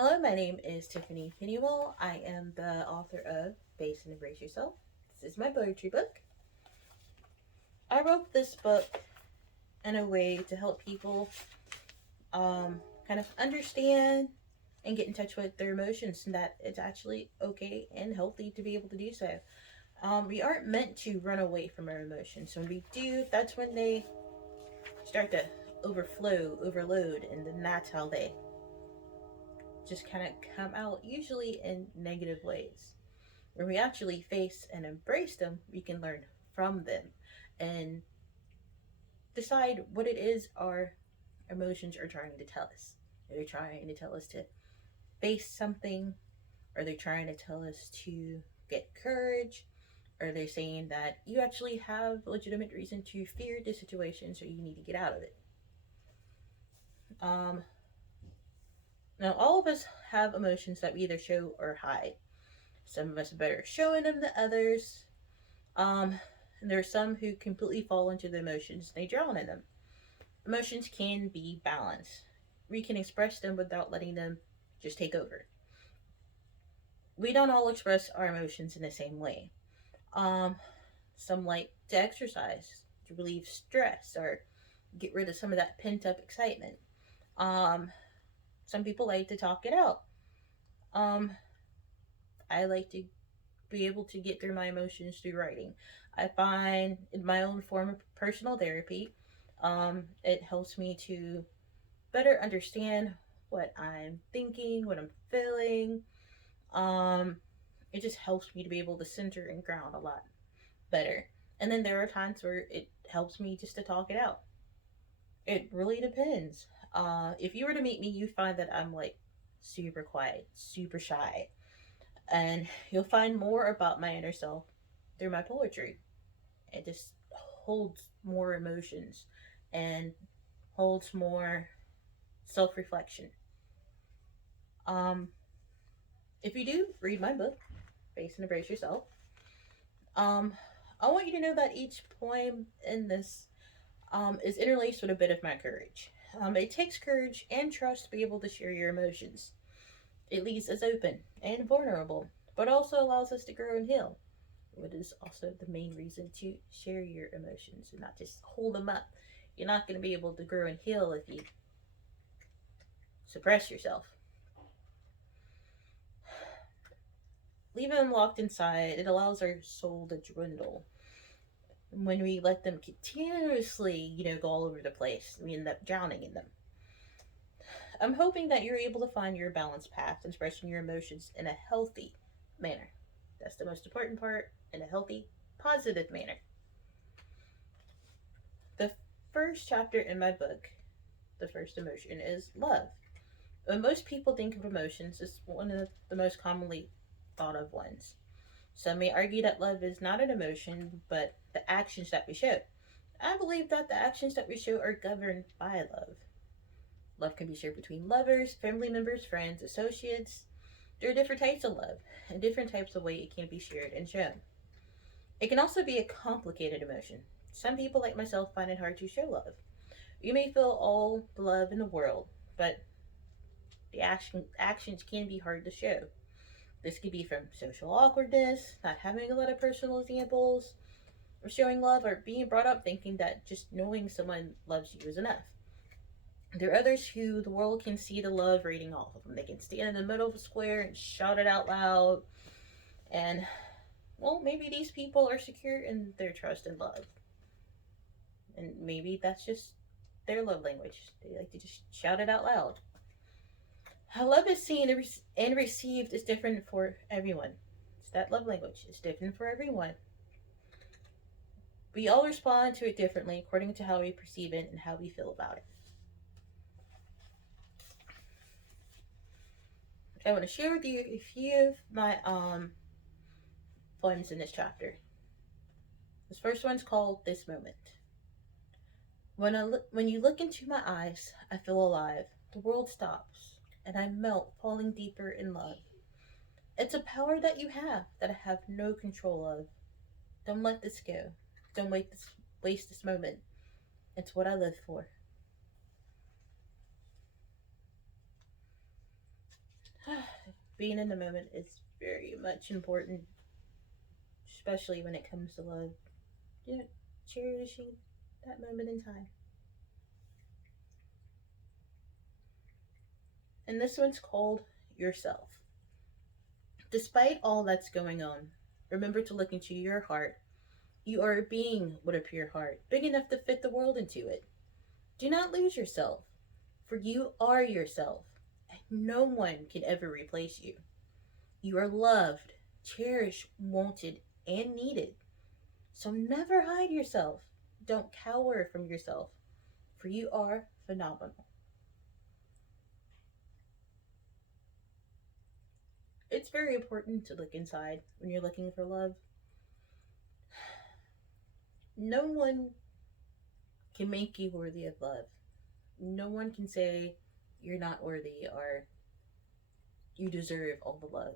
Hello, my name is Tiffany Pennywell. I am the author of Face and Embrace Yourself. This is my poetry book. I wrote this book in a way to help people kind of understand and get in touch with their emotions, and that it's actually okay and healthy to be able to do so. We aren't meant to run away from our emotions. When we do, that's when they start to overflow, overload, and then that's how they just kind of come out, usually in negative ways. When we actually face and embrace them, we can learn from them and decide what it is our emotions are trying to tell us. Are they trying to tell us to face something? Are they trying to tell us to get courage? Are they saying that you actually have legitimate reason to fear this situation, so you need to get out of it? Um, Now, all of us have emotions that we either show or hide. Some of us are better at showing them than others. And there are some who completely fall into the emotions, they drown in them. Emotions can be balanced. We can express them without letting them just take over. We don't all express our emotions in the same way. Um, some like to exercise to relieve stress or get rid of some of that pent up excitement. Um, some people like to talk it out. Um, I like to be able to get through my emotions through writing. I find in my own form of personal therapy, it helps me to better understand what I'm thinking, what I'm feeling. Um, it just helps me to be able to center and ground a lot better. And then there are times where it helps me just to talk it out. It really depends. If you were to meet me, you find that I'm like super quiet, super shy, and you'll find more about my inner self through my poetry. It just holds more emotions and holds more self reflection. Um, if you do read my book, Face and Embrace Yourself, um, I want you to know that each poem in this is interlaced with a bit of my courage. It takes courage and trust to be able to share your emotions. It leaves us open and vulnerable, but also allows us to grow and heal. What is also the main reason to share your emotions and not just hold them up. You're not going to be able to grow and heal if you suppress yourself. Leaving them locked inside, it allows our soul to dwindle. When we let them continuously, go all over the place, we end up drowning in them. I'm hoping that you're able to find your balanced path, expressing your emotions in a healthy manner. That's the most important part, in a healthy, positive manner. The first chapter in my book, the first emotion, is love. When most people think of emotions, it's one of the most commonly thought of ones. Some may argue that love is not an emotion, but the actions that we show. I believe that the actions that we show are governed by love. Love can be shared between lovers, family members, friends, associates. There are different types of love, and different types of way it can be shared and shown. It can also be a complicated emotion. Some people, like myself, find it hard to show love. You may feel all the love in the world, but the actions can be hard to show. This could be from social awkwardness, not having a lot of personal examples of showing love, or being brought up thinking that just knowing someone loves you is enough. There are others who the world can see the love radiating off of them. They can stand in the middle of a square and shout it out loud. And, well, maybe these people are secure in their trust and love. And maybe that's just their love language. They like to just shout it out loud. How love is seen and received is different for everyone. It's that love language. It's different for everyone. We all respond to it differently according to how we perceive it and how we feel about it. I want to share with you a few of my poems in this chapter. This first one's called This Moment. When you look into my eyes, I feel alive. The world stops, and I melt, falling deeper in love. It's a power that you have that I have no control of. Don't let this go. Don't waste this moment. It's what I live for. Being in the moment is very much important, especially when it comes to love. You know, cherishing that moment in time. And this one's called Yourself. Despite all that's going on, remember to look into your heart. You are a being with a pure heart, big enough to fit the world into it. Do not lose yourself, for you are yourself, and no one can ever replace you. You are loved, cherished, wanted, and needed. So never hide yourself. Don't cower from yourself, for you are phenomenal. It's very important to look inside when you're looking for love. No one can make you worthy of love. No one can say you're not worthy or you deserve all the love.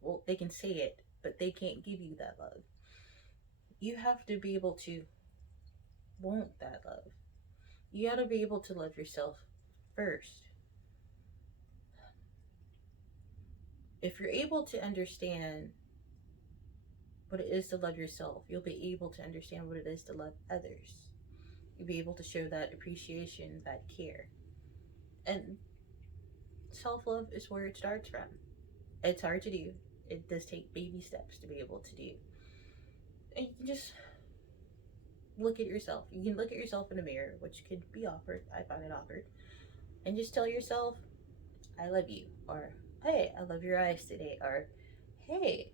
Well, they can say it, but they can't give you that love. You have to be able to want that love. You got to be able to love yourself first. If you're able to understand what it is to love yourself, you'll be able to understand what it is to love others. You'll be able to show that appreciation, that care. And self love is where it starts from. It's hard to do. It does take baby steps to be able to do. And you can just look at yourself. You can look at yourself in a mirror, which could be awkward. I find it awkward. And just tell yourself, I love you. Or, hey, I love your eyes today. Or, hey,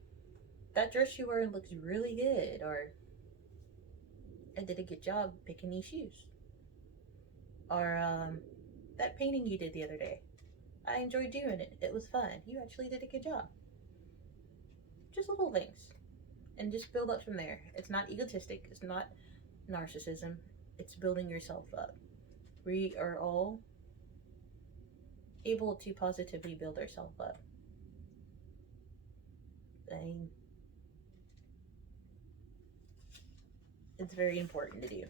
that dress you're wearing looks really good. Or, I did a good job picking these shoes. Or, that painting you did the other day. I enjoyed doing it. It was fun. You actually did a good job. Just little things. And just build up from there. It's not egotistic. It's not narcissism. It's building yourself up. We are all able to positively build ourselves up. And it's very important to do.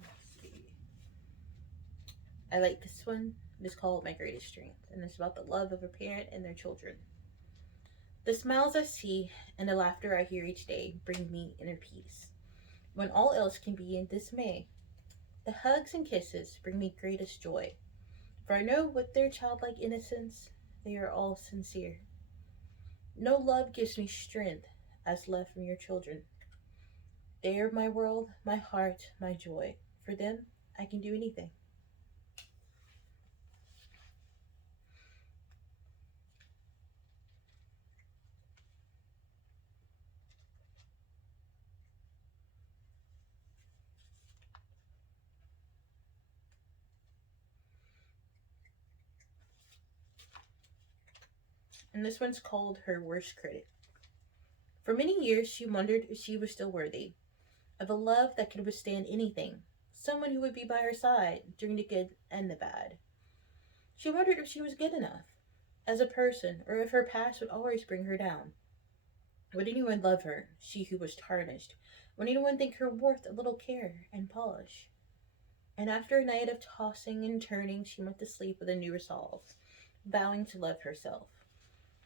Let's see. I like this one. It's called My Greatest Strength, and it's about the love of a parent and their children. The smiles I see and the laughter I hear each day bring me inner peace, when all else can be in dismay. The hugs and kisses bring me greatest joy, for I know with their childlike innocence they are all sincere. No love gives me strength as love from your children. They are my world, my heart, my joy. For them, I can do anything. And this one's called Her Worst Critic. For many years, she wondered if she was still worthy of a love that could withstand anything, someone who would be by her side during the good and the bad. She wondered if she was good enough as a person or if her past would always bring her down. Would anyone love her, she who was tarnished? Would anyone think her worth a little care and polish? And after a night of tossing and turning, she went to sleep with a new resolve, vowing to love herself,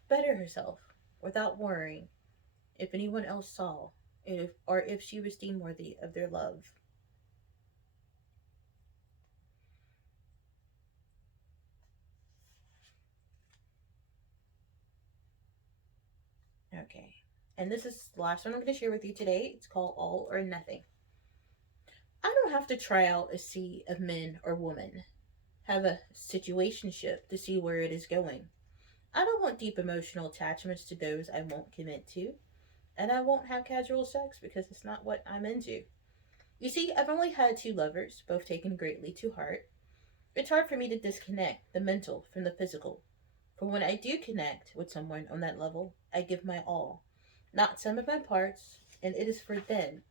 better herself, without worrying if anyone else saw, or if she was deemed worthy of their love. Okay. And this is the last one I'm going to share with you today. It's called All or Nothing. I don't have to try out a sea of men or women, have a situationship to see where it is going. I don't want deep emotional attachments to those I won't commit to, and I won't have casual sex because it's not what I'm into. You see, I've only had two lovers, both taken greatly to heart. It's hard for me to disconnect the mental from the physical. For when I do connect with someone on that level, I give my all, not some of my parts, and it is for them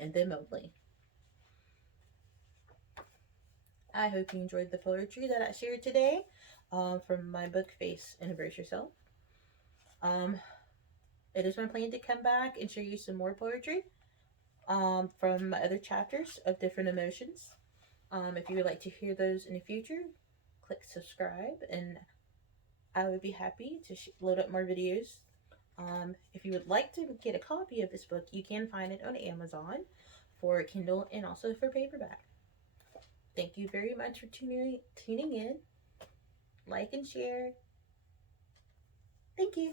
and them only. I hope you enjoyed the poetry that I shared today from my book Face and Embrace Yourself. Um, it is my plan to come back and share you some more poetry. from my other chapters of different emotions. If you would like to hear those in the future, click subscribe, and I would be happy to load up more videos. If you would like to get a copy of this book, you can find it on Amazon for Kindle and also for paperback. Thank you very much for tuning in. Like and share. Thank you.